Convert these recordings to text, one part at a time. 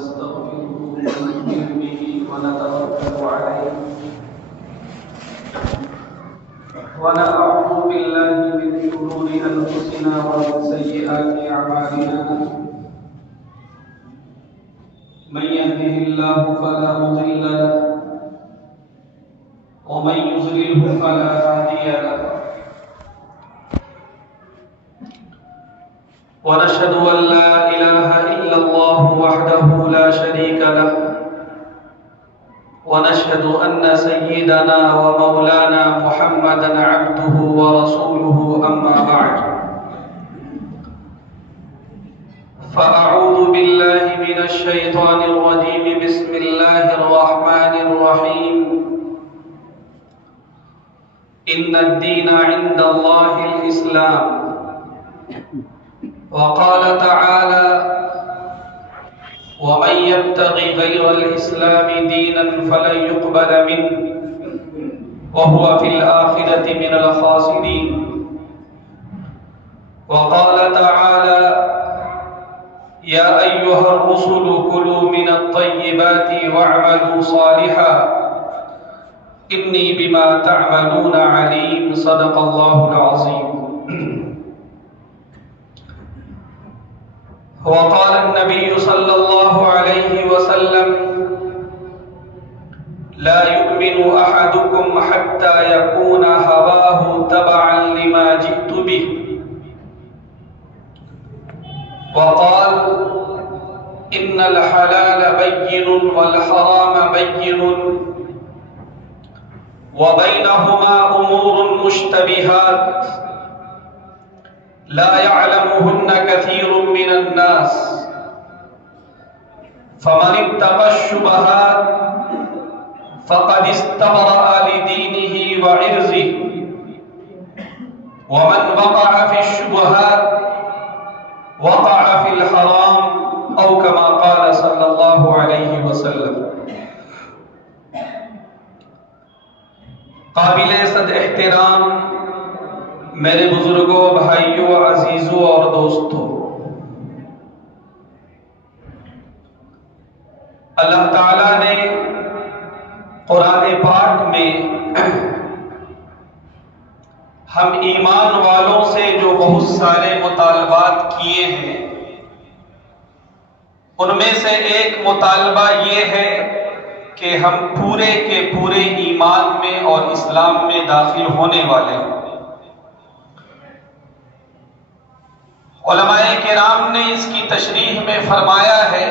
ونستغفره ونؤمن به ونتوكل عليه ونعوذ بالله من شرور أنفسنا ومن سيئات أعمالنا من يهده الله فلا مضل له ومن يضلله فلا هادي له ونشهد أن لا إله إلا الله وحده لا شريك له ونشهد أن سيدنا ومولانا محمدا عبده ورسوله أما بعد فأعوذ بالله من الشيطان الرجيم بسم الله الرحمن الرحيم إن الدين عند الله الإسلام وقال تعالى ومن يبتغي غير الإسلام دينا فلن يقبل منه وهو في الآخرة من الخاسرين وقال تعالى يا أيها الرسل كلوا من الطيبات واعملوا صالحا إني بما تعملون عليم صدق الله العظيم وقال النبي صلى الله عليه وسلم لا يؤمن أحدكم حتى يكون هواه تبعا لما جئت به وقال إن الحلال بين والحرام بين وبينهما أمور مشتبهات لا يعلمهن كثير من الناس فمن اتقى الشبهات فقد استبرأ لدينه وعرضه ومن وقع في الشبهات وقع في الحرام أو كما قال صلى الله عليه وسلم. قابل صد احترام میرے بزرگوں، بھائیوں، عزیزوں اور دوستوں، اللہ تعالیٰ نے قرآن پاک میں ہم ایمان والوں سے جو بہت سارے مطالبات کیے ہیں، ان میں سے ایک مطالبہ یہ ہے کہ ہم پورے کے پورے ایمان میں اور اسلام میں داخل ہونے والے ہیں۔ علماء کرام نے اس کی تشریح میں فرمایا ہے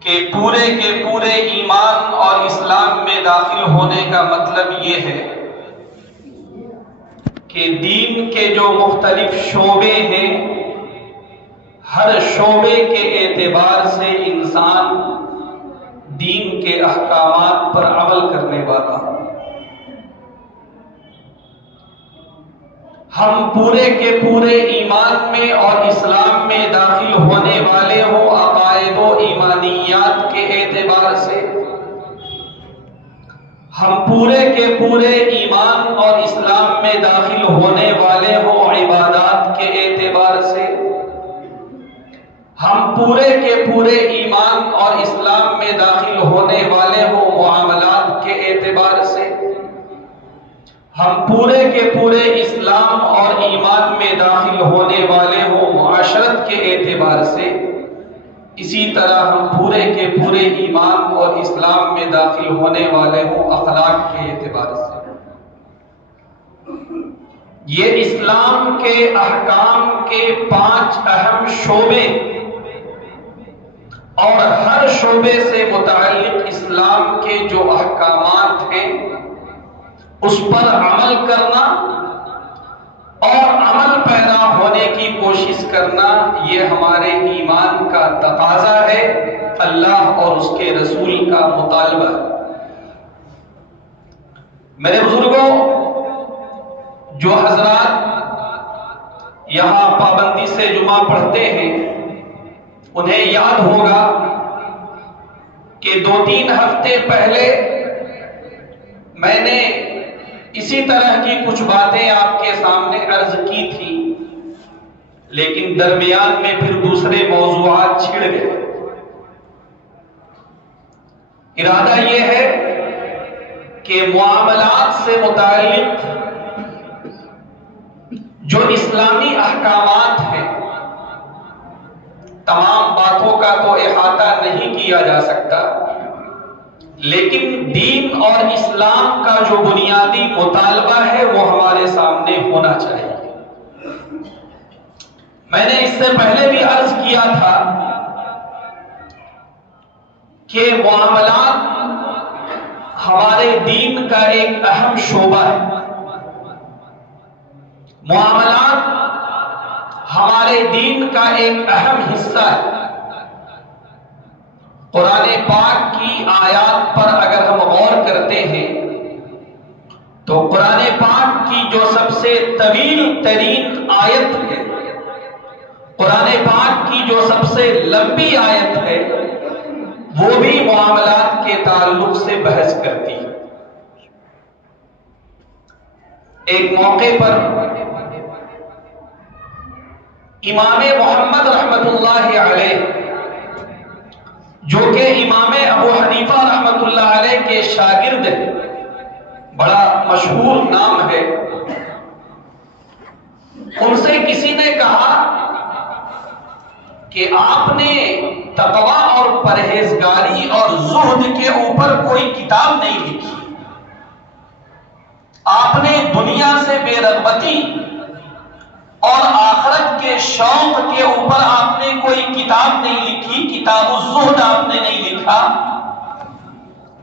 کہ پورے کے پورے ایمان اور اسلام میں داخل ہونے کا مطلب یہ ہے کہ دین کے جو مختلف شعبے ہیں، ہر شعبے کے اعتبار سے انسان دین کے احکامات پر عمل کرنے والا ہو۔ ہم پورے کے پورے ایمان میں اور اسلام میں داخل ہونے والے ہوں، عقائد و ایمانیات کے اعتبار سے، ہم پورے کے پورے ایمان اور اسلام میں داخل ہونے والے ہوں عبادات کے اعتبار سے، ہم پورے کے پورے ایمان اور اسلام میں داخل ہونے والے ہوں معاملات کے اعتبار سے، ہم پورے کے پورے اسلام اور ایمان میں داخل ہونے والے ہوں معاشرت کے اعتبار سے، اسی طرح ہم پورے کے پورے ایمان اور اسلام میں داخل ہونے والے ہوں اخلاق کے اعتبار سے۔ یہ اسلام کے احکام کے 5 اہم شعبے اور ہر شعبے سے متعلق اسلام کے جو احکامات ہیں اس پر عمل کرنا اور عمل پیدا ہونے کی کوشش کرنا، یہ ہمارے ایمان کا تقاضا ہے، اللہ اور اس کے رسول کا مطالبہ ہے۔ میرے بزرگوں، جو حضرات یہاں پابندی سے جمعہ پڑھتے ہیں انہیں یاد ہوگا کہ 2-3 ہفتے پہلے میں نے اسی طرح کی کچھ باتیں آپ کے سامنے عرض کی تھی، لیکن درمیان میں پھر دوسرے موضوعات چھڑ گئے۔ ارادہ یہ ہے کہ معاملات سے متعلق جو اسلامی احکامات ہیں، تمام باتوں کا تو احاطہ نہیں کیا جا سکتا، لیکن دین اور اسلام کا جو بنیادی مطالبہ ہے وہ ہمارے سامنے ہونا چاہیے۔ میں نے اس سے پہلے بھی عرض کیا تھا کہ معاملات ہمارے دین کا ایک اہم شعبہ ہے۔ معاملات ہمارے دین کا ایک اہم حصہ ہے۔ قرآن پاک کی آیات پر اگر ہم غور کرتے ہیں تو قرآن پاک کی جو سب سے طویل ترین آیت ہے، قرآن پاک کی جو سب سے لمبی آیت ہے، وہ بھی معاملات کے تعلق سے بحث کرتی ہے۔ ایک موقع پر امام محمد رحمت اللہ علیہ، جو کہ امام ابو حنیفہ رحمت اللہ علیہ کے شاگرد ہیں، بڑا مشہور نام ہے، ان سے کسی نے کہا کہ آپ نے تقویٰ اور پرہیزگاری اور زہد کے اوپر کوئی کتاب نہیں لکھی، آپ نے دنیا سے بے رغبتی اور آخرت کے شوق کے اوپر آپ نے کوئی کتاب نہیں لکھی، کتاب الزہد آپ نے نہیں لکھا۔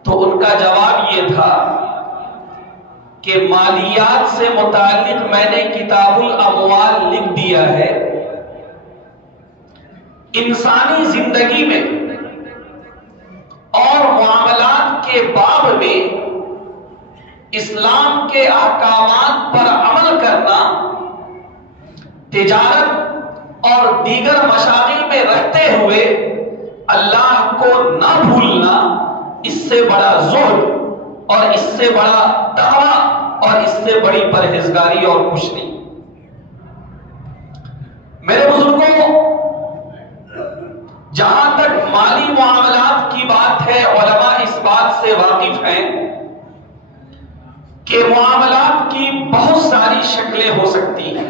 تو ان کا جواب یہ تھا کہ مالیات سے متعلق میں نے کتاب الاموال لکھ دیا ہے۔ انسانی زندگی میں اور معاملات کے باب میں اسلام کے احکامات پر عمل کرنا، تجارت اور دیگر مشاغل میں رہتے ہوئے اللہ کو نہ بھولنا، اس سے بڑا زہد اور اس سے بڑا تقویٰ اور اس سے بڑی پرہیزگاری اور کچھ نہیں۔ میرے بزرگوں، جہاں تک مالی معاملات کی بات ہے، علماء اس بات سے واقف ہیں کہ معاملات کی بہت ساری شکلیں ہو سکتی ہیں۔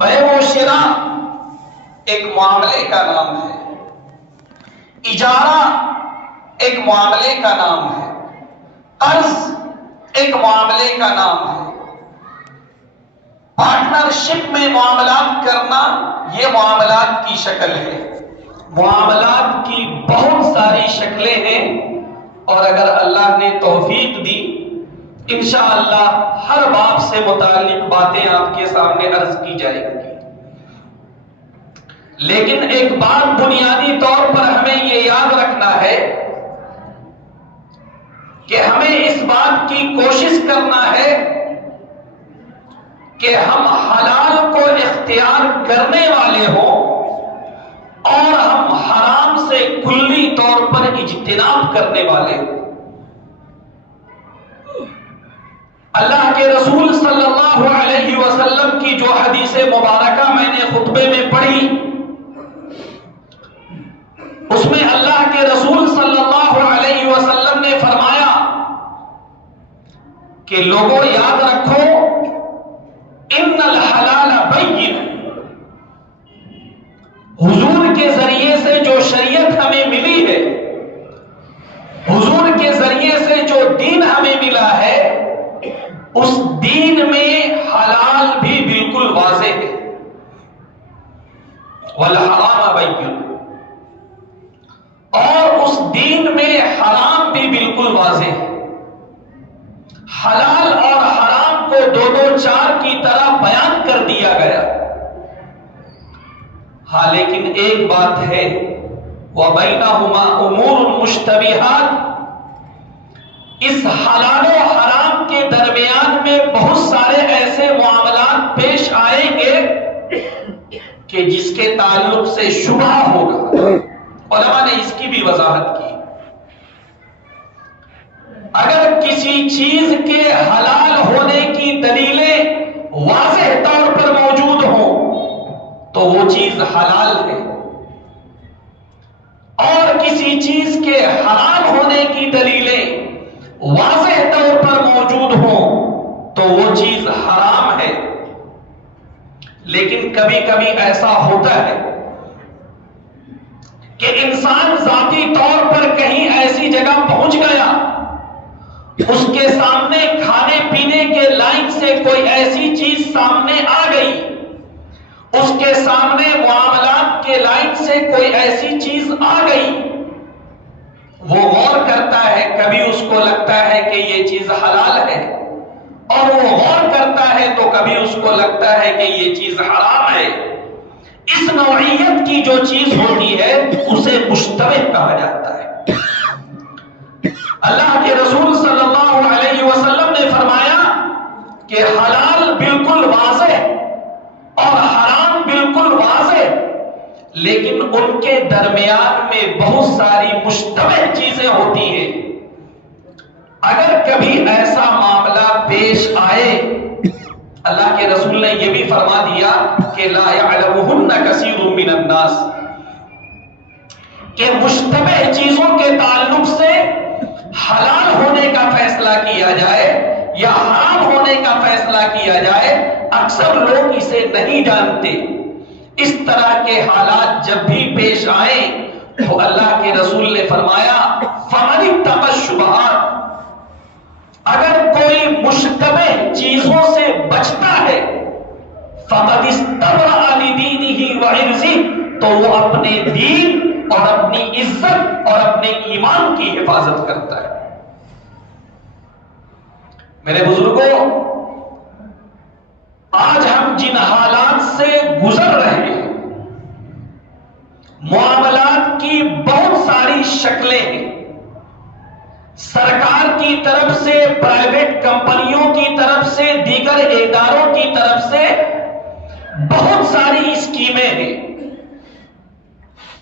بیع و شراء ایک معاملے کا نام ہے، اجارہ ایک معاملے کا نام ہے، قرض ایک معاملے کا نام ہے، پارٹنرشپ میں معاملات کرنا یہ معاملات کی شکل ہے۔ معاملات کی بہت ساری شکلیں ہیں، اور اگر اللہ نے توفیق دی انشاءاللہ ہر باب سے متعلق باتیں آپ کے سامنے عرض کی جائیں گی۔ لیکن ایک بات بنیادی طور پر ہمیں یہ یاد رکھنا ہے کہ ہمیں اس بات کی کوشش کرنا ہے کہ ہم حلال کو اختیار کرنے والے ہوں اور ہم حرام سے کلی طور پر اجتناب کرنے والے ہوں۔ اللہ کے رسول صلی اللہ علیہ وسلم کی جو حدیث مبارکہ میں نے خطبے میں پڑھی، اس میں اللہ کے رسول صلی اللہ علیہ وسلم نے فرمایا کہ لوگوں یاد رکھو، ان الحلال بین، حضور کے ذریعے سے جو شریعت ہمیں ملی ہے، حضور کے ذریعے سے جو دین ہمیں ملا ہے، اس دین میں حلال بھی بالکل واضح ہے، والحرام بین، اور اس دین میں حرام بھی بالکل واضح ہے۔ حلال اور حرام کو دو دو چار کی طرح بیان کر دیا گیا۔ ہاں لیکن ایک بات ہے، وَبَيْنَهُمَا أُمُورٌ مُشْتَبِهَاتٌ، اس حلال و حرام کے درمیان میں بہت سارے ایسے معاملات پیش آئیں گے کہ جس کے تعلق سے شبہ ہوگا۔ علماء نے اس کی بھی وضاحت کی۔ اگر کسی چیز کے حلال ہونے کی دلیلیں واضح طور پر موجود ہوں تو وہ چیز حلال ہے، اور کسی چیز کے حرام ہونے کی دلیلیں واضح طور پر موجود ہوں تو وہ چیز حرام ہے۔ لیکن کبھی کبھی ایسا ہوتا ہے کہ انسان ذاتی طور پر کہیں ایسی جگہ پہنچ گیا، اس کے سامنے کھانے پینے کے لائق سے کوئی ایسی چیز سامنے آ گئی، اس کے سامنے معاملات کے لائق سے کوئی ایسی چیز آ گئی، وہ غور کرتا ہے، کبھی اس کو لگتا ہے کہ یہ چیز حلال ہے، اور وہ غور کرتا ہے تو کبھی اس کو لگتا ہے کہ یہ چیز حرام ہے۔ اس نوعیت کی جو چیز ہوتی ہے اسے مشتبہ کہا جاتا ہے۔ اللہ کے رسول صلی اللہ علیہ وسلم نے فرمایا کہ حلال بالکل واضح اور حرام بالکل واضح، لیکن ان کے درمیان میں بہت ساری مشتبہ چیزیں ہوتی ہیں۔ اگر کبھی ایسا معاملہ پیش آئے، اللہ کے رسول نے یہ بھی فرما دیا کہ لا يعلمهن كثير من الناس، کہ مشتبہ چیزوں کے تعلق سے حلال ہونے کا فیصلہ کیا جائے یا حرام ہونے کا فیصلہ کیا جائے، اکثر لوگ اسے نہیں جانتے۔ اس طرح کے حالات جب بھی پیش آئیں تو اللہ کے رسول نے فرمایا فَمَنِ اتَّقَى الشُّبُهَاتِ، اگر کوئی مشتبہ چیزوں سے بچتا ہے فَقَدِ اسْتَبْرَأَ لِدِينِهِ وَعِرْضِهِ، تو وہ اپنے دین اور اپنی عزت اور اپنے ایمان کی حفاظت کرتا ہے۔ میرے بزرگوں، آج ہم جن حالات سے گزر رہے ہیں، معاملات کی بہت ساری شکلیں ہیں، سرکار کی طرف سے، پرائیویٹ کمپنیوں کی طرف سے، دیگر اداروں کی طرف سے بہت ساری اسکیمیں ہیں۔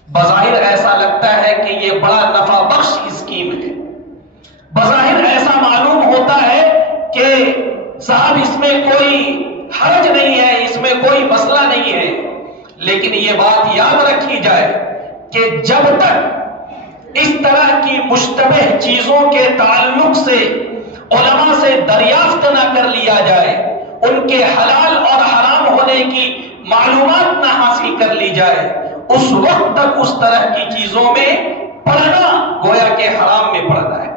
بظاہر ایسا لگتا ہے کہ یہ بڑا نفع بخش اسکیم ہے، بظاہر ایسا معلوم ہوتا ہے کہ صاحب اس میں کوئی حرج نہیں ہے، اس میں کوئی مسئلہ نہیں ہے، لیکن یہ بات یاد رکھی جائے کہ جب تک اس طرح کی مشتبہ چیزوں کے تعلق سے علماء سے دریافت نہ کر لیا جائے، ان کے حلال اور حرام ہونے کی معلومات نہ حاصل کر لی جائے، اس وقت تک اس طرح کی چیزوں میں پڑنا گویا کہ حرام میں پڑنا ہے۔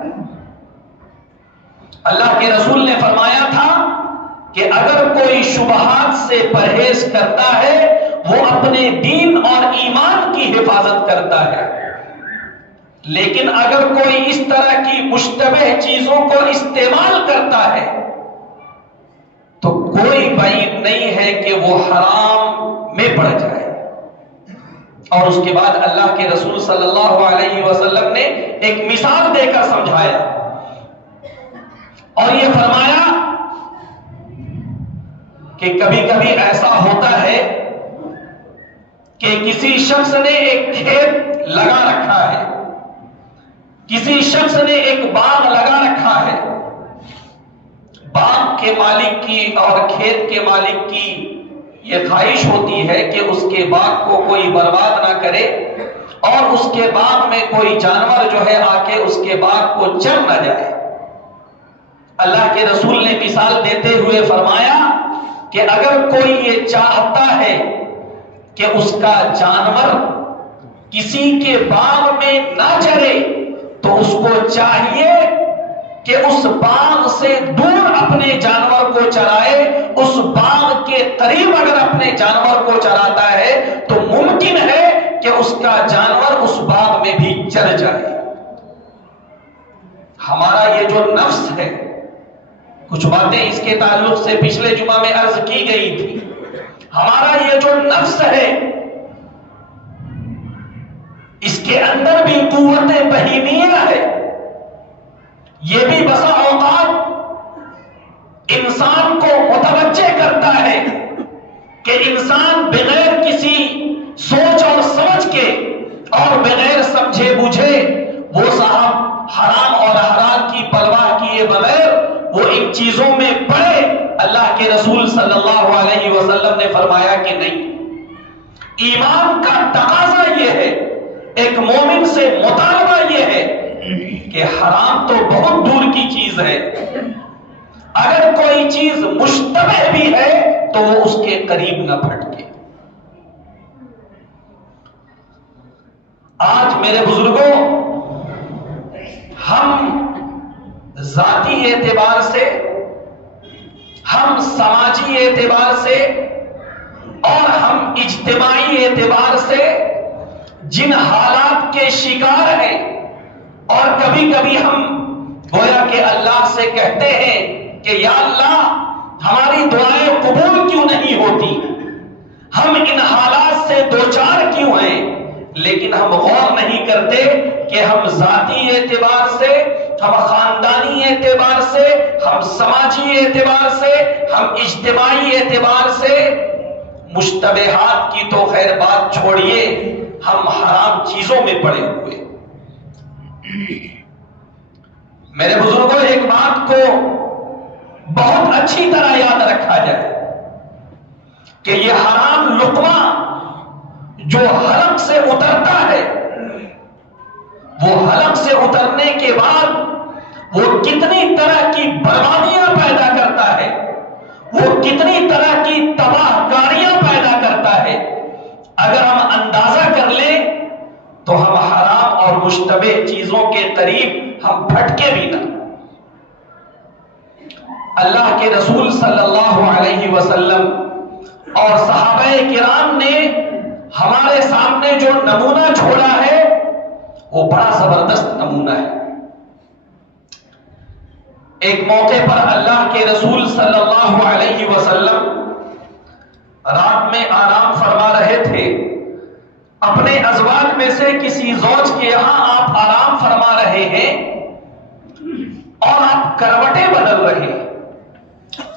اللہ کے رسول نے فرمایا تھا کہ اگر کوئی شبہات سے پرہیز کرتا ہے وہ اپنے دین اور ایمان کی حفاظت کرتا ہے، لیکن اگر کوئی اس طرح کی مشتبہ چیزوں کو استعمال کرتا ہے تو کوئی بعید نہیں ہے کہ وہ حرام میں پڑ جائے۔ اور اس کے بعد اللہ کے رسول صلی اللہ علیہ وسلم نے ایک مثال دے کر سمجھایا اور یہ فرمایا کہ کبھی کبھی ایسا ہوتا ہے کہ کسی شخص نے ایک کھیت لگا رکھا ہے، کسی شخص نے ایک باغ لگا رکھا ہے، باغ کے مالک کی اور کھیت کے مالک کی یہ خواہش ہوتی ہے کہ اس کے باغ کو کوئی برباد نہ کرے اور اس کے باغ میں کوئی جانور جو ہے آ کے اس کے باغ کو چر نہ جائے۔ اللہ کے رسول نے مثال دیتے ہوئے فرمایا کہ اگر کوئی یہ چاہتا ہے کہ اس کا جانور کسی کے باغ میں نہ چرے تو اس کو چاہیے کہ اس باغ سے دور اپنے جانور کو چرائے۔ اس باغ کے قریب اگر اپنے جانور کو چراتا ہے تو ممکن ہے کہ اس کا جانور اس باغ میں بھی چر جائے۔ ہمارا یہ جو نفس ہے، کچھ باتیں اس کے تعلق سے پچھلے جمعہ میں عرض کی گئی تھی، ہمارا یہ جو نفس ہے اس کے اندر بھی قوت بہیمیہ ہے۔ یہ بھی بسا اوقات انسان کو متوجہ کرتا ہے کہ انسان بغیر کسی سوچ اور سمجھ کے اور بغیر سمجھے بوجھے وہ صاحب حرام اور حلال کی پرواہ کیے بغیر وہ ان چیزوں میں پڑے۔ اللہ کے رسول صلی اللہ علیہ وسلم نے فرمایا کہ نہیں، ایمان کا تقاضا یہ ہے، ایک مومن سے مطالبہ یہ ہے کہ حرام تو بہت دور کی چیز ہے، اگر کوئی چیز مشتبہ بھی ہے تو وہ اس کے قریب نہ پھٹکے۔ آج میرے بزرگوں، ہم ذاتی اعتبار سے، ہم سماجی اعتبار سے اور ہم اجتماعی اعتبار سے جن حالات کے شکار ہیں، اور کبھی کبھی ہم گویا کہ اللہ سے کہتے ہیں کہ یا اللہ ہماری دعائیں قبول کیوں نہیں ہوتی، ہم ان حالات سے دوچار کیوں ہیں، لیکن ہم غور نہیں کرتے کہ ہم ذاتی اعتبار سے، ہم خاندانی اعتبار سے، ہم سماجی اعتبار سے، ہم اجتماعی اعتبار سے مشتبہات کی تو خیر بات چھوڑیے، ہم حرام چیزوں میں پڑے ہوئے۔ میرے بزرگوں، ایک بات کو بہت اچھی طرح یاد رکھا جائے کہ یہ حرام لقمہ جو حلق سے اترتا ہے، وہ حلق سے اترنے کے بعد وہ کتنی طرح کی بربادیاں پیدا کرتا ہے، وہ کتنی طرح کی تباہ کاریاں پیدا کرتا ہے۔ اگر ہم اندازہ کر لیں تو ہم حرام اور مشتبہ چیزوں کے قریب ہم پھٹکے بھی نہ۔ اللہ کے رسول صلی اللہ علیہ وسلم اور صحابہ کرام نے ہمارے سامنے جو نمونہ چھوڑا ہے وہ بڑا زبردست نمونہ ہے۔ ایک موقع پر اللہ کے رسول صلی اللہ علیہ وسلم رات میں آرام فرما رہے تھے، اپنے ازواج میں سے کسی زوج کے یہاں آپ آرام فرما رہے ہیں اور آپ کروٹیں بدل رہے ہیں،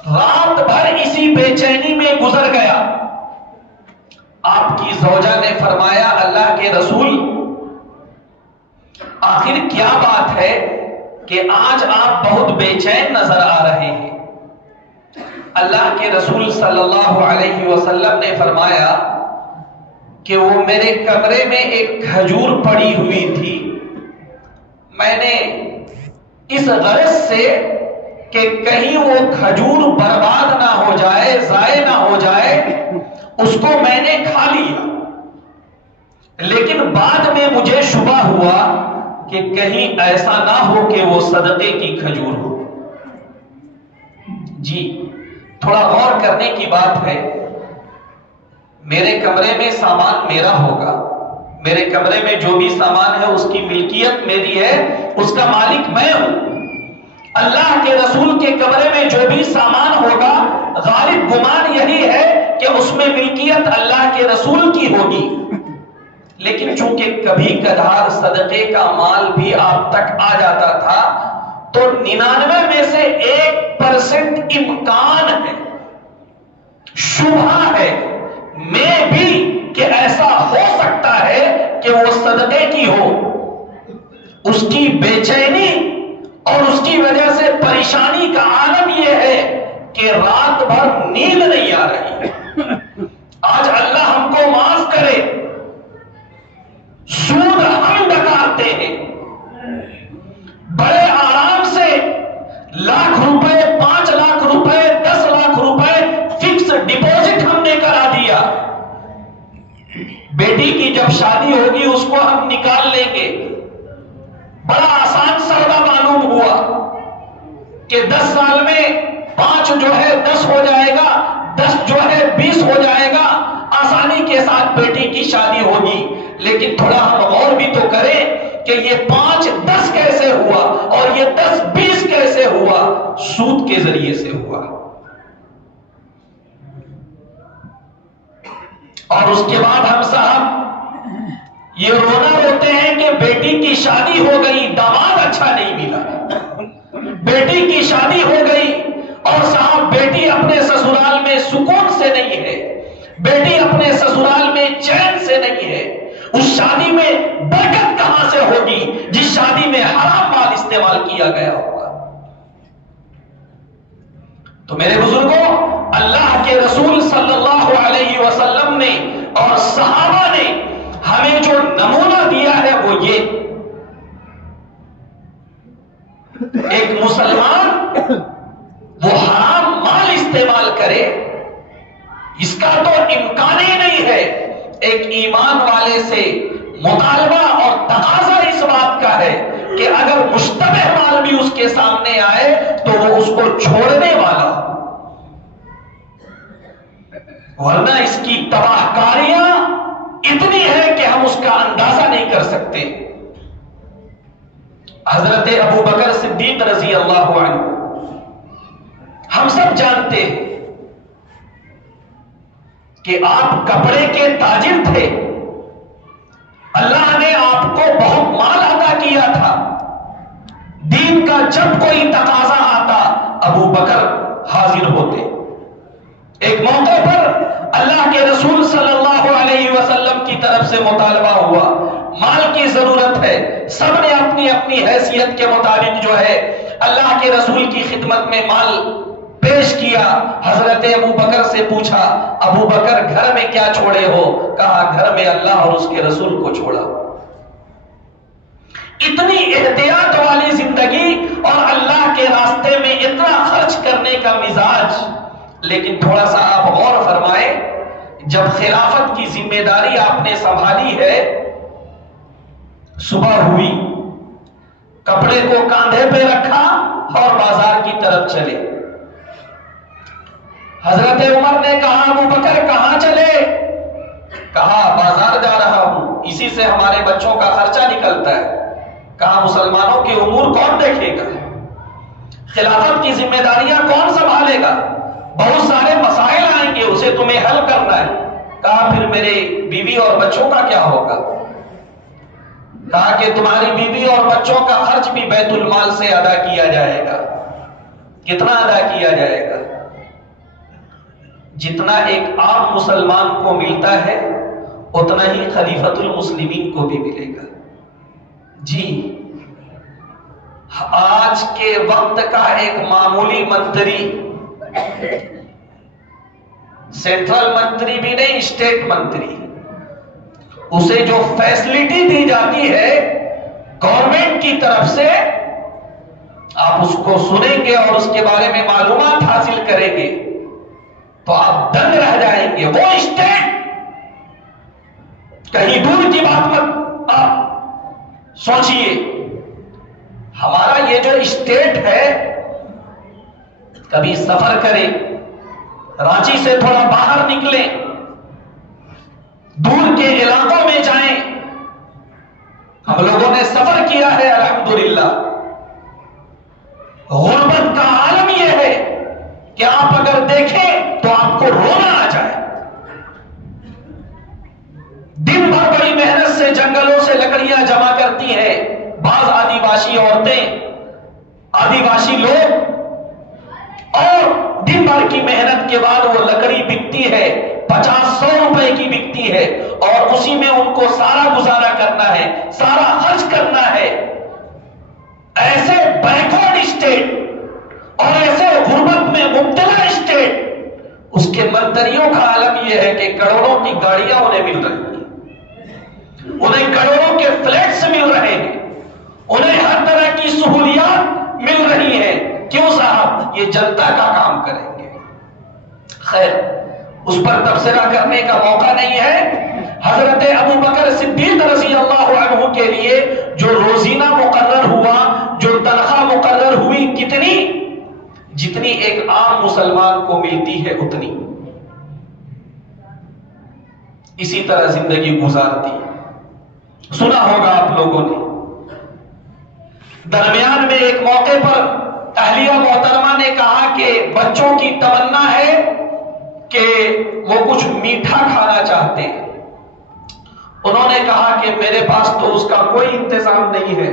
رات بھر اسی بے چینی میں گزر گیا۔ آپ کی زوجہ نے فرمایا، اللہ کے رسول آخر کیا بات ہے کہ آج آپ بہت بے چین نظر آ رہے ہیں؟ اللہ کے رسول صلی اللہ علیہ وسلم نے فرمایا کہ وہ میرے کمرے میں ایک کھجور پڑی ہوئی تھی، میں نے اس غرض سے کہ کہیں وہ کھجور برباد نہ ہو جائے، ضائع نہ ہو جائے، اس کو میں نے کھا لیا، لیکن بعد میں مجھے شبہ ہوا کہ کہیں ایسا نہ ہو کہ وہ صدقے کی کھجور ہو۔ جی تھوڑا غور کرنے کی بات ہے، میرے کمرے میں سامان میرا ہوگا، میرے کمرے میں جو بھی سامان ہے اس کی ملکیت میری ہے، اس کا مالک میں ہوں۔ اللہ کے رسول کے کمرے میں جو بھی سامان ہوگا، غالب گمان یہی ہے کہ اس میں ملکیت اللہ کے رسول کی ہوگی، لیکن چونکہ کبھی کبھار صدقے کا مال بھی آپ تک آ جاتا تھا تو 99 میں سے 1% امکان ہے، شبہ ہے میں بھی کہ ایسا ہو سکتا ہے کہ وہ صدقے کی ہو۔ اس کی بے چینی اور اس کی وجہ سے پریشانی کا عالم یہ ہے کہ رات بھر نیند نہیں آ رہی۔ آج اللہ ہم کو معاف کرے، سود ہم ڈکارتے ہیں، بڑے آرام سے لاکھ روپے، 5 لاکھ روپے، 10 لاکھ روپے فکس ڈپوزٹ ہم نے کرا دیا، بیٹی کی جب شادی ہوگی اس کو ہم نکال لیں گے۔ بڑا آسان سودا معلوم ہوا کہ 10 سال میں 5 جو ہے 10 ہو جائے گا، 10 جو ہے 20 ہو جائے گا، آسانی کے ساتھ بیٹی کی شادی ہوگی۔ لیکن تھوڑا ہم غور بھی تو کریں کہ یہ 5 10 کیسے ہوا اور یہ 10 20 کیسے ہوا؟ سود کے ذریعے سے ہوا۔ اور اس کے بعد ہم صاحب یہ رونا روتے ہیں کہ بیٹی کی شادی ہو گئی، داماد اچھا نہیں ملا، بیٹی کی شادی ہو گئی اور صاحب بیٹی اپنے سسرال میں سکون سے نہیں ہے، بیٹی اپنے سسرال میں چین سے نہیں ہے۔ اس شادی میں برکت کہاں سے ہوگی جس شادی میں حرام مال استعمال کیا گیا ہوگا؟ تو میرے بزرگوں، اللہ کے رسول صلی اللہ علیہ وسلم نے اور صحابہ نے ہمیں جو نمونہ دیا ہے وہ یہ، ایک مسلمان وہ حرام مال استعمال کرے اس کا تو امکان ہی نہیں ہے۔ ایک ایمان والے سے مطالبہ اور تقاضا اس بات کا ہے کہ اگر مشتبہ مال بھی اس کے سامنے آئے تو وہ اس کو چھوڑنے والا ہو، ورنہ اس کی تباہ کاریاں اتنی ہے کہ ہم اس کا اندازہ نہیں کر سکتے۔ حضرت ابو بکر صدیق رضی اللہ عنہ ہم سب جانتے ہیں کہ آپ کپڑے کے تاجر تھے، اللہ نے آپ کو بہت مال عطا کیا تھا، دین کا جب کوئی تقاضا آتا ابو بکر حاضر ہوتے۔ ایک موقع پر اللہ کے رسول صلی اللہ علیہ وسلم کی طرف سے مطالبہ ہوا، مال کی ضرورت ہے، سب نے اپنی اپنی حیثیت کے مطابق جو ہے اللہ کے رسول کی خدمت میں مال پیش کیا۔ حضرت ابو بکر سے پوچھا، ابو بکر گھر میں کیا چھوڑے ہو؟ کہا گھر میں اللہ اور اس کے رسول کو چھوڑا۔ اتنی احتیاط والی زندگی اور اللہ کے راستے میں اتنا خرچ کرنے کا مزاج، لیکن تھوڑا سا آپ غور فرمائیں، جب خلافت کی ذمہ داری آپ نے سنبھالی ہے، صبح ہوئی، کپڑے کو کاندھے پہ رکھا اور بازار کی طرف چلے۔ حضرت عمر نے کہا ابو بکر کہاں چلے؟ کہا بازار جا رہا ہوں، اسی سے ہمارے بچوں کا خرچہ نکلتا ہے۔ کہا مسلمانوں کے امور کون دیکھے گا؟ خلافت کی ذمہ داریاں کون سنبھالے گا؟ بہت سارے مسائل آئیں گے، اسے تمہیں حل کرنا ہے۔ کہا پھر میرے بیوی اور بچوں کا کیا ہوگا؟ کہا کہ تمہاری بیوی اور بچوں کا خرچ بھی بیت المال سے ادا کیا جائے گا۔ کتنا ادا کیا جائے گا؟ جتنا ایک عام مسلمان کو ملتا ہے اتنا ہی خلیفۃ المسلمین کو بھی ملے گا۔ جی، آج کے وقت کا ایک معمولی منتری، سینٹرل منتری بھی نہیں، اسٹیٹ منتری، اسے جو فیسلٹی دی جاتی ہے گورنمنٹ کی طرف سے، آپ اس کو سنیں گے اور اس کے بارے میں معلومات حاصل کریں گے تو آپ دنگ رہ جائیں گے۔ وہ اسٹیٹ کہیں دور کی بات مت آپ سوچئے، ہمارا یہ جو اسٹیٹ ہے، کبھی سفر کریں، رانچی سے تھوڑا باہر نکلیں، دور کے علاقوں میں جائیں، ہم لوگوں نے سفر کیا ہے الحمدللہ، غربت کا عالم یہ ہے کہ آپ اگر دیکھیں تو آپ کو رونا آ جائے۔ دن بھر بڑی محنت سے جنگلوں سے لکڑیاں جمع کرتی ہیں بعض آدیواسی عورتیں، آدیواسی لوگ، اور دن بھر کی محنت کے بعد وہ لکڑی بکتی ہے، 50-100 روپے کی بکتی ہے، اور اسی میں ان کو سارا گزارا کرنا ہے، سارا خرچ کرنا ہے۔ ایسے بیکورڈ اسٹیٹ اور ایسے غربت میں مبتلا اسٹیٹ، اس کے منتریوں کا عالم یہ ہے کہ کروڑوں کی گاڑیاں انہیں مل رہی ہیں، انہیں کروڑوں کے فلیٹس مل رہے ہیں، انہیں ہر طرح کی سہولیات مل رہی ہیں۔ کیوں صاحب؟ یہ جنتا کا کام کریں گے۔ خیر، اس پر تبصرہ کرنے کا موقع نہیں ہے۔ حضرت ابو بکر صدیق رضی اللہ عنہ کے لیے جو روزینہ مقرر ہوا، جو تنخواہ مقرر ہوئی، کتنی؟ جتنی ایک عام مسلمان کو ملتی ہے اتنی، اسی طرح زندگی گزارتی۔ سنا ہوگا آپ لوگوں نے، درمیان میں ایک موقع پر اہلیہ محترمہ نے کہا کہ بچوں کی تمنا ہے کہ وہ کچھ میٹھا کھانا چاہتے ہیں۔ انہوں نے کہا کہ میرے پاس تو اس کا کوئی انتظام نہیں ہے،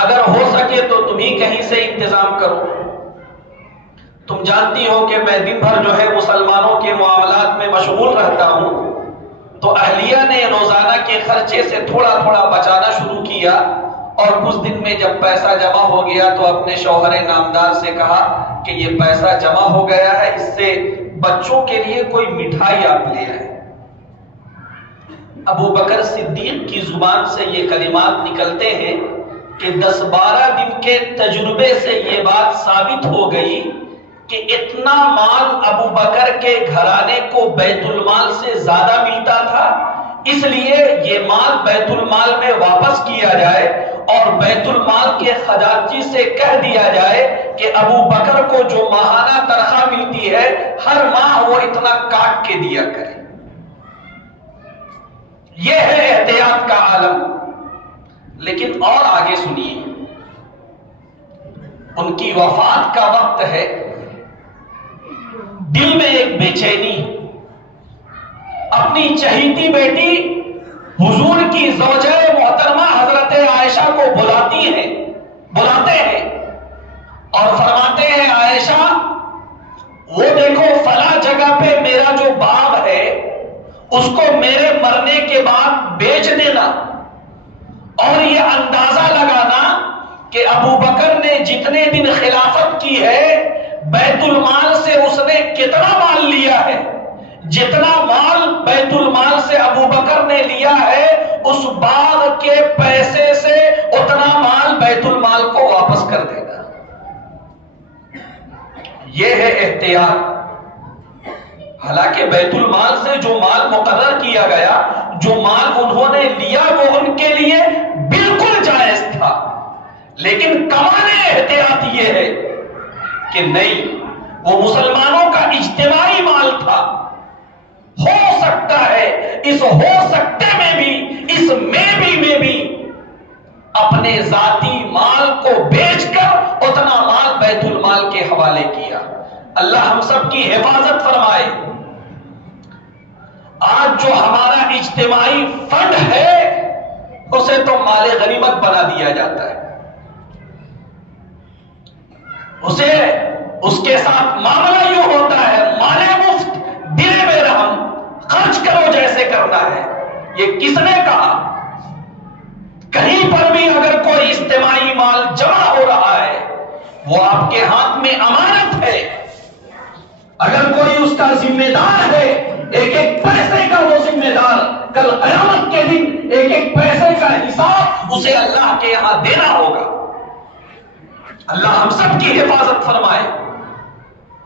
اگر ہو سکے تو تم ہی کہیں سے انتظام کرو۔ تم جانتی ہو کہ میں دن بھر جو ہے مسلمانوں کے معاملات میں مشغول رہتا ہوں، تو اہلیہ نے روزانہ کے خرچے سے تھوڑا تھوڑا بچانا شروع کیا اور کچھ دن میں جب پیسہ جمع ہو گیا تو اپنے شوہر نامدار سے کہا کہ یہ پیسہ جمع ہو گیا ہے، اس سے بچوں کے لیے کوئی مٹھائی آپ لے آئے۔ ابو بکر صدیق کی زبان سے یہ کلمات نکلتے ہیں کہ 10-12 دن کے تجربے سے یہ بات ثابت ہو گئی کہ اتنا مال ابو بکر کے گھرانے کو بیت المال سے زیادہ ملتا تھا، اس لیے یہ مال بیت المال میں واپس کیا جائے اور بیت المال کے خزانچی سے کہہ دیا جائے کہ ابو بکر کو جو ماہانہ تنخواہ ملتی ہے ہر ماہ وہ اتنا کاٹ کے دیا کرے۔ یہ ہے احتیاط کا عالم۔ لیکن اور آگے سنیے، ان کی وفات کا وقت ہے، دل میں ایک بے چینی، اپنی چہیتی بیٹی حضور کی زوجہ محترمہ حضرت عائشہ کو بلاتے ہیں اور فرماتے ہیں عائشہ وہ دیکھو فلاں جگہ پہ میرا جو باغ ہے اس کو میرے مرنے کے بعد بیچ دینا، اور یہ اندازہ لگانا کہ ابو بکر نے جتنے دن خلافت کی ہے بیت المال سے اس نے کتنا مال لیا ہے، جتنا مال بیت المال سے ابو بکر نے لیا ہے اس باغ کے پیسے سے اتنا مال بیت المال کو واپس کر دے گا۔ یہ ہے احتیاط۔ حالانکہ بیت المال سے جو مال مقرر کیا گیا، جو مال انہوں نے لیا وہ ان کے لیے بالکل جائز تھا، لیکن کمانے احتیاط یہ ہے کہ نہیں، وہ مسلمانوں کا اجتماعی مال تھا، ہو سکتا ہے اس ہو سکتے میں بھی اپنے ذاتی مال کو بیچ کر اتنا مال بیت المال کے حوالے کیا۔ اللہ ہم سب کی حفاظت فرمائے۔ آج جو ہمارا اجتماعی فنڈ ہے اسے تو مال غنیمت بنا دیا جاتا ہے، اس کے ساتھ معاملہ یوں ہوتا ہے مال مفت دل میں رحم، خرچ کرو جیسے کرنا ہے۔ یہ کس نے کہا؟ کہیں پر بھی اگر کوئی اجتماعی مال جمع ہو رہا ہے وہ آپ کے ہاتھ میں امانت ہے، اگر کوئی اس کا ذمہ دار ہے، ایک ایک پیسے کا وہ ذمہ دار، کل قیامت کے دن ایک ایک پیسے کا حساب اسے اللہ کے یہاں دینا ہوگا۔ اللہ ہم سب کی حفاظت فرمائے۔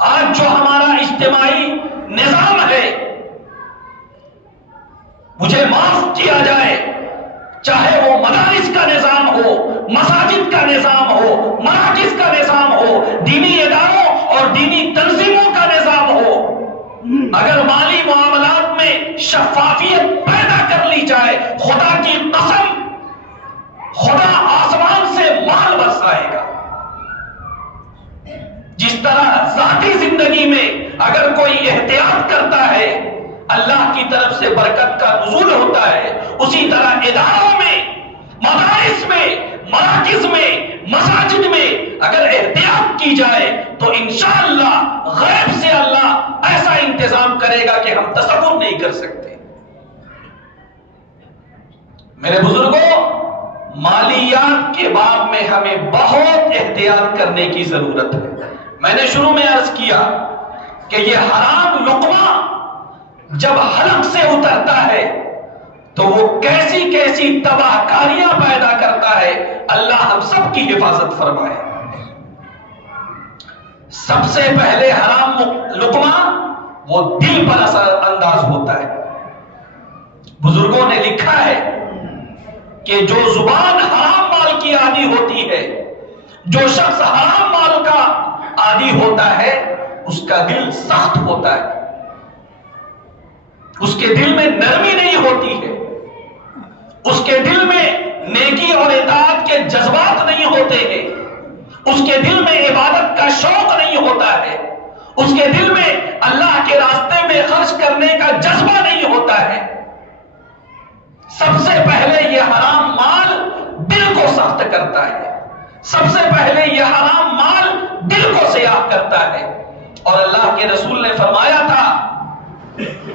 آج جو ہمارا اجتماعی نظام ہے مجھے معاف کیا جائے، چاہے وہ مدارس کا نظام ہو، مساجد کا نظام ہو، مراکز کا نظام ہو، دینی اداروں اور دینی تنظیموں کا نظام ہو، اگر مالی معاملات میں شفافیت پیدا کر لی جائے، خدا کی قسم خدا آسمان سے مال برسائے گا۔ جس طرح ذاتی زندگی میں اگر کوئی احتیاط کرتا ہے اللہ کی طرف سے برکت کا نزول ہوتا ہے، اسی طرح اداروں میں، مدارس میں، مراکز میں، مساجد میں اگر احتیاط کی جائے تو انشاءاللہ غیب سے اللہ ایسا انتظام کرے گا کہ ہم تصور نہیں کر سکتے۔ میرے بزرگوں، مالیات کے باب میں ہمیں بہت احتیاط کرنے کی ضرورت ہے۔ میں نے شروع میں عرض کیا کہ یہ حرام لقمہ جب حلق سے اترتا ہے تو وہ کیسی کیسی تباہ کاریاں پیدا کرتا ہے، اللہ ہم سب کی حفاظت فرمائے۔ سب سے پہلے حرام لقمہ وہ دل پر اثر انداز ہوتا ہے۔ بزرگوں نے لکھا ہے کہ جو زبان حرام مال کی عادی ہوتی ہے، جو شخص حرام مال کا عادی ہوتا ہے اس کا دل سخت ہوتا ہے، اس کے دل میں نرمی نہیں ہوتی ہے، اس کے دل میں نیکی اور اطاعت کے جذبات نہیں ہوتے ہیں، اس کے دل میں عبادت کا شوق نہیں ہوتا ہے، اس کے دل میں اللہ کے راستے میں خرچ کرنے کا جذبہ نہیں ہوتا ہے۔ سب سے پہلے یہ حرام مال دل کو سخت کرتا ہے، سب سے پہلے یہ حرام مال دل کو سیاہ کرتا ہے۔ اور اللہ کے رسول نے فرمایا تھا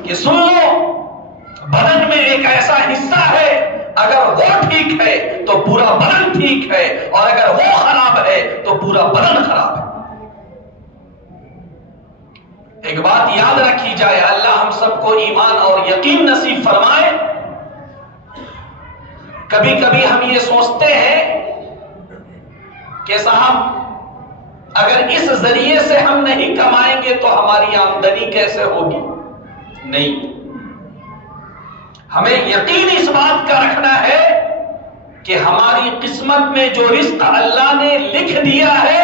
کہ سن لو، بدن میں ایک ایسا حصہ ہے اگر وہ ٹھیک ہے تو پورا بدن ٹھیک ہے، اور اگر وہ خراب ہے تو پورا بدن خراب ہے۔ ایک بات یاد رکھی جائے، اللہ ہم سب کو ایمان اور یقین نصیب فرمائے۔ کبھی کبھی ہم یہ سوچتے ہیں کہ صاحب اگر اس ذریعے سے ہم نہیں کمائیں گے تو ہماری آمدنی کیسے ہوگی؟ نہیں، ہمیں یقین اس بات کا رکھنا ہے کہ ہماری قسمت میں جو رزق اللہ نے لکھ دیا ہے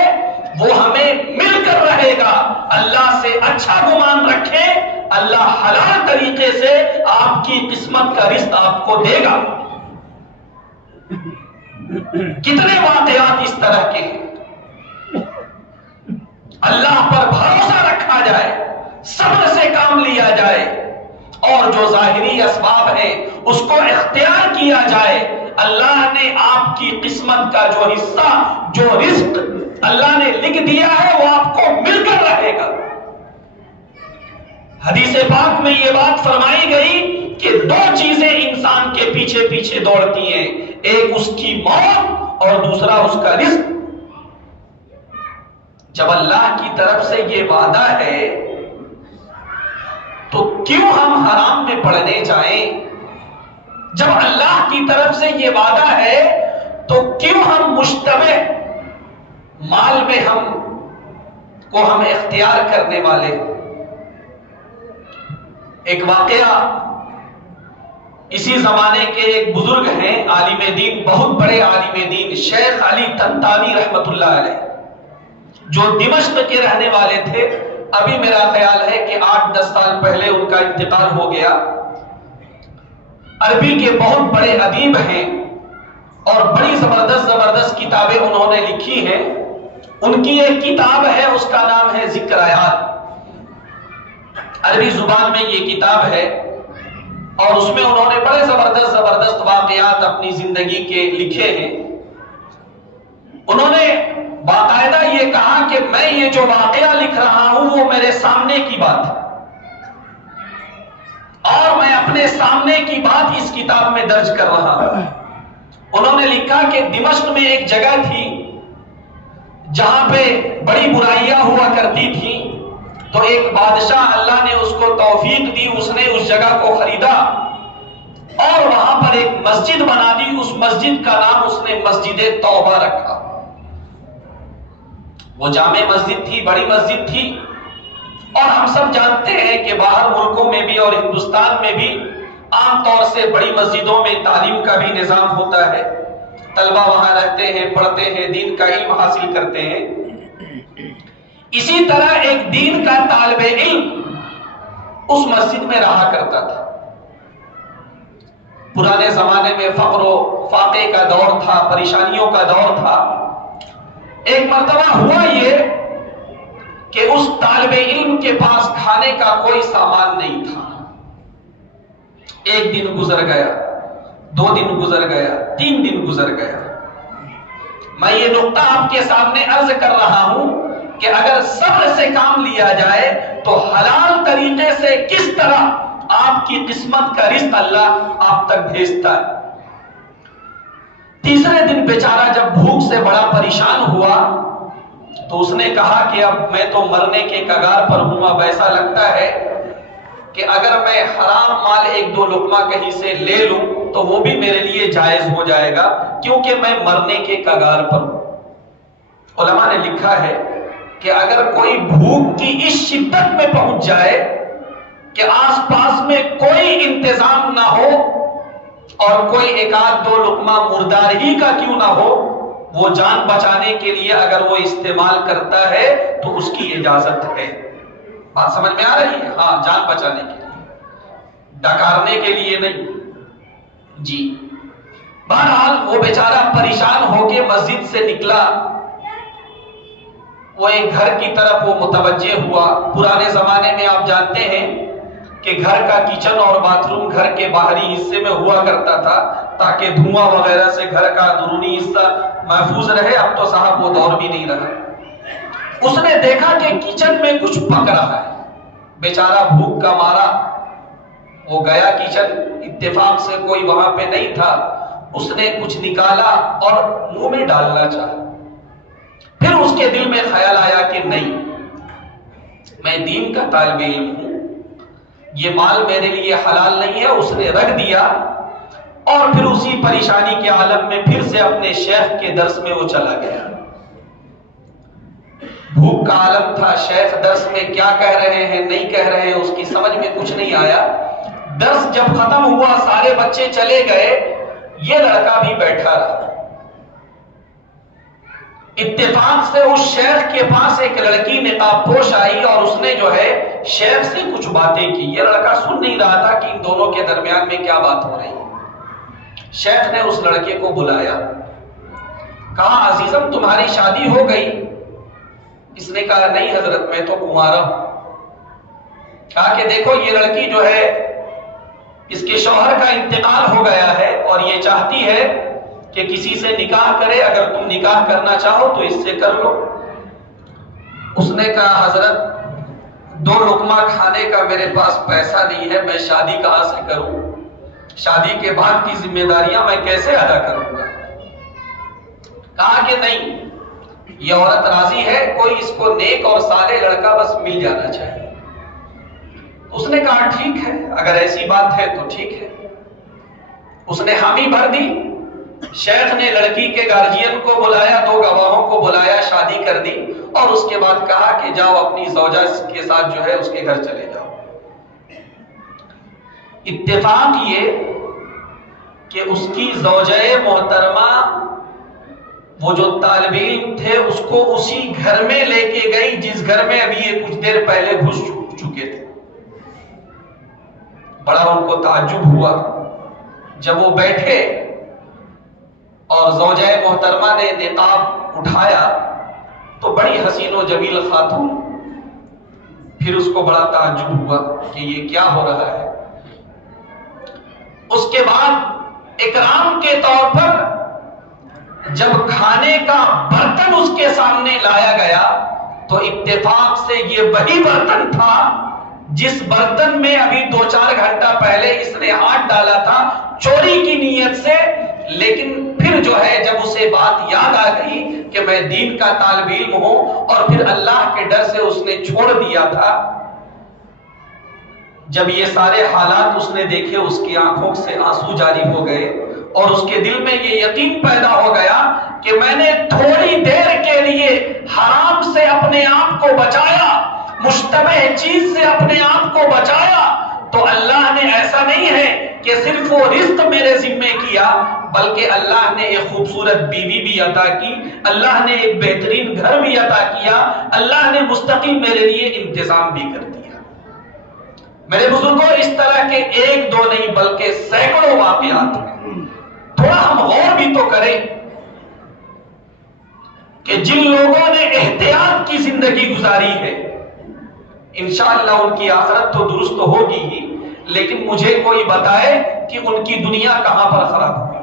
وہ ہمیں مل کر رہے گا۔ اللہ سے اچھا گمان رکھیں، اللہ حلال طریقے سے آپ کی قسمت کا رزق آپ کو دے گا۔ کتنے واقعات اس طرح کے ہیں۔ اللہ پر بھروسہ رکھا جائے، صبر سے کام لیا جائے، اور جو ظاہری اسباب ہیں اس کو اختیار کیا جائے۔ اللہ نے آپ کی قسمت کا جو حصہ، جو رزق اللہ نے لکھ دیا ہے وہ آپ کو مل کر رہے گا۔ حدیث پاک میں یہ بات فرمائی گئی کہ دو چیزیں انسان کے پیچھے پیچھے دوڑتی ہیں، ایک اس کی موت اور دوسرا اس کا رزق۔ جب اللہ کی طرف سے یہ وعدہ ہے تو کیوں ہم حرام میں پڑنے جائیں؟ جب اللہ کی طرف سے یہ وعدہ ہے تو کیوں ہم مشتبہ مال میں ہم اختیار کرنے والے؟ ایک واقعہ، اسی زمانے کے ایک بزرگ ہیں، عالم دین، بہت بڑے عالم دین، شیخ علی طنطاوی رحمت اللہ علیہ، جو دمشق کے رہنے والے تھے۔ ابھی میرا خیال ہے کہ 8-10 سال پہلے ان کا انتقال ہو گیا۔ عربی کے بہت بڑے ادیب ہیں اور بڑی زبردست کتابیں انہوں نے لکھی ہیں۔ ان کی ایک کتاب ہے، اس کا نام ہے ذکر آیات، عربی زبان میں یہ کتاب ہے، اور اس میں انہوں نے بڑے زبردست واقعات اپنی زندگی کے لکھے ہیں۔ انہوں نے باقاعدہ یہ کہا کہ میں یہ جو واقعہ لکھ رہا ہوں وہ میرے سامنے کی بات ہے، اور میں اپنے سامنے کی بات اس کتاب میں درج کر رہا ہوں۔ انہوں نے لکھا کہ دمشق میں ایک جگہ تھی جہاں پہ بڑی برائیاں ہوا کرتی تھیں، تو ایک بادشاہ اللہ نے اس کو توفیق دی، اس نے اس جگہ کو خریدا اور وہاں پر ایک مسجد بنا دی۔ اس مسجد کا نام اس نے مسجد توبہ رکھا۔ وہ جامع مسجد تھی، بڑی مسجد تھی، اور ہم سب جانتے ہیں کہ باہر ملکوں میں بھی اور ہندوستان میں بھی عام طور سے بڑی مسجدوں میں تعلیم کا بھی نظام ہوتا ہے، طلبہ وہاں رہتے ہیں، پڑھتے ہیں، دین کا علم حاصل کرتے ہیں۔ اسی طرح ایک دین کا طالب علم اس مسجد میں رہا کرتا تھا۔ پرانے زمانے میں فقر و فاقے کا دور تھا، پریشانیوں کا دور تھا۔ ایک مرتبہ ہوا یہ کہ اس طالب علم کے پاس کھانے کا کوئی سامان نہیں تھا۔ ایک دن گزر گیا، 2 دن گزر گیا، 3 دن گزر گیا۔ میں یہ نقطہ آپ کے سامنے عرض کر رہا ہوں کہ اگر صبر سے کام لیا جائے تو حلال طریقے سے کس طرح آپ کی قسمت کا رزق اللہ آپ تک بھیجتا ہے۔ تیسرے دن بیچارہ جب بھوک سے بڑا پریشان ہوا تو اس نے کہا کہ اب میں تو مرنے کے کگار پر ہوں، اب ایسا لگتا ہے کہ اگر میں حرام مال 1-2 لقمہ کہیں سے لے لوں تو وہ بھی میرے لیے جائز ہو جائے گا، کیونکہ میں مرنے کے کگار پر ہوں۔ علماء نے لکھا ہے کہ اگر کوئی بھوک کی اس شدت میں پہنچ جائے کہ آس پاس میں کوئی انتظام نہ ہو اور کوئی 1-2 لقمہ مردار ہی کا کیوں نہ ہو، وہ جان بچانے کے لیے اگر وہ استعمال کرتا ہے تو اس کی اجازت ہے۔ بات سمجھ میں آ رہی ہے؟ ہاں، جان بچانے کے لیے، ڈکارنے کے لیے نہیں جی۔ بہرحال وہ بیچارہ پریشان ہو کے مسجد سے نکلا، وہ ایک گھر کی طرف وہ متوجہ ہوا۔ پرانے زمانے میں آپ جانتے ہیں کہ گھر کا کچن اور باتھ روم گھر کے باہری حصے میں ہوا کرتا تھا تاکہ دھواں وغیرہ سے گھر کا اندرونی حصہ محفوظ رہے۔ اب تو صاحب وہ دور بھی نہیں رہا۔ اس نے دیکھا کہ کچن میں کچھ پک رہا ہے، بیچارہ بھوک کا مارا وہ گیا کچن، اتفاق سے کوئی وہاں پہ نہیں تھا، اس نے کچھ نکالا اور منہ میں ڈالنا چاہا۔ پھر اس کے دل میں خیال آیا کہ نہیں، میں دین کا طالب علم ہوں، یہ مال میرے لیے حلال نہیں ہے۔ اس نے رکھ دیا اور پھر اسی پریشانی کے عالم میں پھر سے اپنے شیخ کے درس میں وہ چلا گیا۔ بھوک کا عالم تھا، شیخ درس میں کیا کہہ رہے ہیں نہیں کہہ رہے ہیں اس کی سمجھ میں کچھ نہیں آیا۔ درس جب ختم ہوا، سارے بچے چلے گئے، یہ لڑکا بھی بیٹھا رہا۔ اتفاق سے اس شیخ کے پاس ایک لڑکی نقاب پوش آئی اور اس نے جو ہے شیخ سے کچھ باتیں کی۔ یہ لڑکا سن نہیں رہا تھا کہ ان دونوں کے درمیان میں کیا بات ہو رہی ہے۔ شیخ نے اس لڑکے کو بلایا، کہا عزیزم تمہاری شادی ہو گئی؟ اس نے کہا نہیں حضرت میں تو کنوارا ہوں۔ کہا کہ دیکھو یہ لڑکی جو ہے اس کے شوہر کا انتقال ہو گیا ہے اور یہ چاہتی ہے کہ کسی سے نکاح کرے، اگر تم نکاح کرنا چاہو تو اس سے کر لو۔ اس نے کہا حضرت 2 لقمہ کھانے کا میرے پاس پیسہ نہیں ہے، میں شادی کہاں سے کروں؟ شادی کے بعد کی ذمہ داریاں میں کیسے ادا کروں گا؟ کہا کہ نہیں، یہ عورت راضی ہے، کوئی اس کو نیک اور صالح لڑکا بس مل جانا چاہیے۔ اس نے کہا ٹھیک ہے، اگر ایسی بات ہے تو ٹھیک ہے۔ اس نے حامی بھر دی۔ شیخ نے لڑکی کے گارجین کو بلایا، 2 گواہوں کو بلایا، شادی کر دی اور اس کے بعد کہا کہ جاؤ اپنی زوجہ کے ساتھ جو ہے اس کے گھر چلے جاؤ۔ اتفاق یہ کہ اس کی زوجہ محترمہ وہ جو طالب علم تھے اس کو اسی گھر میں لے کے گئی جس گھر میں ابھی یہ کچھ دیر پہلے گھس چکے تھے۔ بڑا ان کو تعجب ہوا جب وہ بیٹھے اور زوجہ محترمہ نے نقاب اٹھایا تو بڑی حسین و جمیل خاتون۔ پھر اس کو بڑا تعجب ہوا کہ یہ کیا ہو رہا ہے۔ اس کے بعد اکرام کے طور پر جب کھانے کا برتن اس کے سامنے لایا گیا تو اتفاق سے یہ وہی برتن تھا جس برتن میں ابھی 2-4 گھنٹہ پہلے اس نے ہاتھ ڈالا تھا چوری کی نیت سے، لیکن پھر جو ہے جب اسے بات یاد آ گئی کہ میں دین کا طالب علم ہوں اور پھر اللہ کے ڈر سے اس نے چھوڑ دیا تھا۔ جب یہ سارے حالات اس نے دیکھے اس کی آنکھوں سے آنسو جاری ہو گئے اور اس کے دل میں یہ یقین پیدا ہو گیا کہ میں نے تھوڑی دیر کے لیے حرام سے اپنے آپ کو بچایا، مشتبہ چیز سے اپنے آپ کو بچایا تو اللہ نے ایسا نہیں ہے کہ صرف وہ رزق میرے ذمے کیا، بلکہ اللہ نے ایک خوبصورت بیوی بھی عطا کی، اللہ نے ایک بہترین گھر بھی عطا کیا، اللہ نے مستقل میرے لیے انتظام بھی کر دیا۔ میرے بزرگوں اس طرح کے 1-2 نہیں بلکہ سینکڑوں واقعات ہیں۔ تھوڑا ہم غور بھی تو کریں کہ جن لوگوں نے احتیاط کی زندگی گزاری ہے انشاءاللہ ان کی آخرت تو درست ہوگی ہی، لیکن مجھے کوئی بتائے کہ ان کی دنیا کہاں پر خراب ہوگی۔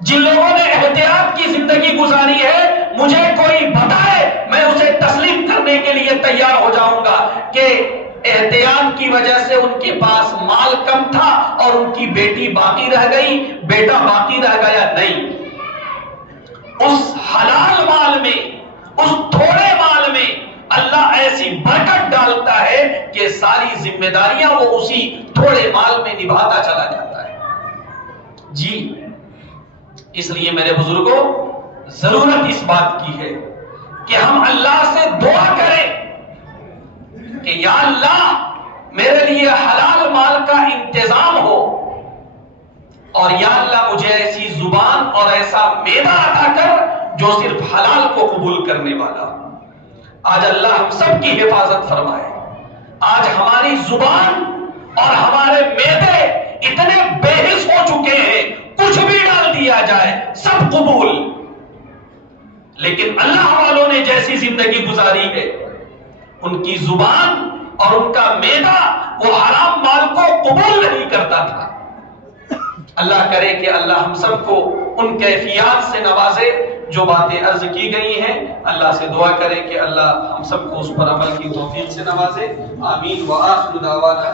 جن لوگوں نے احتیاط کی زندگی گزاری ہے مجھے کوئی بتائے، میں اسے تسلیم کرنے کے لیے تیار ہو جاؤں گا کہ احتیاط کی وجہ سے ان کے پاس مال کم تھا اور ان کی بیٹی باقی رہ گئی، بیٹا باقی رہ گیا۔ نہیں، اس حلال مال میں، اس تھوڑے مال میں اللہ ایسی برکت ڈالتا ہے کہ ساری ذمہ داریاں وہ اسی تھوڑے مال میں نبھاتا چلا جاتا ہے۔ جی اس لیے میرے بزرگوں ضرورت اس بات کی ہے کہ ہم اللہ سے دعا کریں کہ یا اللہ میرے لیے حلال مال کا انتظام ہو، اور یا اللہ مجھے ایسی زبان اور ایسا معدہ عطا کر جو صرف حلال کو قبول کرنے والا ہو۔ آج اللہ ہم سب کی حفاظت فرمائے۔ آج ہماری زبان اور ہمارے معدے اتنے بے حس ہو چکے ہیں، کچھ بھی ڈال دیا جائے سب قبول، لیکن اللہ والوں نے جیسی زندگی گزاری ہے ان کی زبان اور ان کا معدہ وہ حرام مال کو قبول نہیں کرتا تھا۔ اللہ کرے کہ اللہ ہم سب کو ان کیفیات سے نوازے جو باتیں عرض کی گئی ہیں اللہ سے دعا کریں کہ اللہ ہم سب کو اس پر عمل کی توفیق سے نوازے. آمین. وآخر دعوانا